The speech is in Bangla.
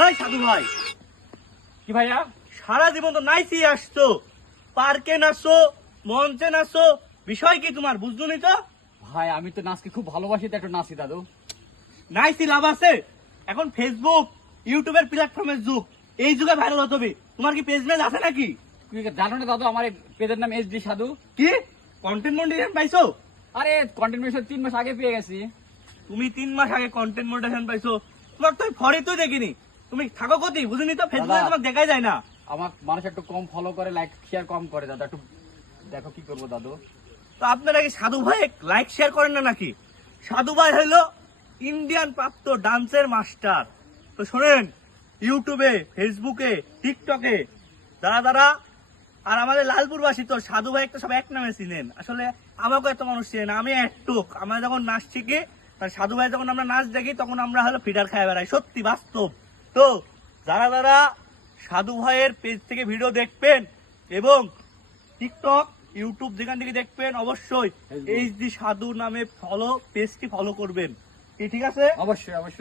ওই সাধু ভাই, কি ভাইয়া? সারা জীবন তো নাইছি আসছো, পার্কে নাচো, মঞ্চে নাচো, বিষয় কি তোমার বুঝলো নি তো? ভাই আমি তো নাচকে খুব ভালোবাসি, তো একটু নাচি দাদু। নাইছি লাভ আছে? এখন ফেসবুক ইউটিউবের প্ল্যাটফর্মের যুগ, এই যুগে ভাইরাল হতে হবে। তোমার কি পেজ মেজ আছে নাকি? তুমি কি জানো না দাদু, আমার এই পেজের নাম SD সাধু। কি কন্টেন্ট মনিটাইজেশন পাইছো? আরে কন্টিনিউশন 3 মাস আগে পেয়ে গেছি। তুমি 3 মাস আগে কন্টেন্ট মনিটাইজেশন পাইছো? তোমার তো ফরি তো দেখিনি। তুমি থাকো কোথায় বুঝিনি তো, ফেসবুকে দাদা। তোমাকে দেখাই যায় না। আমার মানুষ একটু কম ফলো করে, লাইক শেয়ার কম করে দাদা, একটু দেখো কি করবো দাদু। তো আপনারা কি সাধু ভাই লাইক শেয়ার করেন না নাকি? সাধু ভাই হলো ইন্ডিয়ান প্রাপ্ত ডান্সের মাস্টার। তো শোনেন, ইউটিউবে, ফেসবুকে, টিকটকে যারা আর আমাদের লালপুরবাসী তো সাধু ভাই একটা সব এক নামে চিনেন। আসলে আমাকে এত মানুষ চিনে না, আমি একটুক। আমরা যখন নাচ শিখি, তার সাধু ভাই যখন আমরা নাচ দেখি, তখন আমরা হলো ফিডার খায় বেড়াই, সত্যি বাস্তব। তো যারা সাধু ভাইয়ের পেজ থেকে ভিডিও দেখবেন এবং টিকটক, ইউটিউব যেখান থেকে দেখবেন, অবশ্যই Facebook। HD সাধু নামে পেজটি ফলো করবেন। কি ঠিক আছে? অবশ্যই অবশ্যই।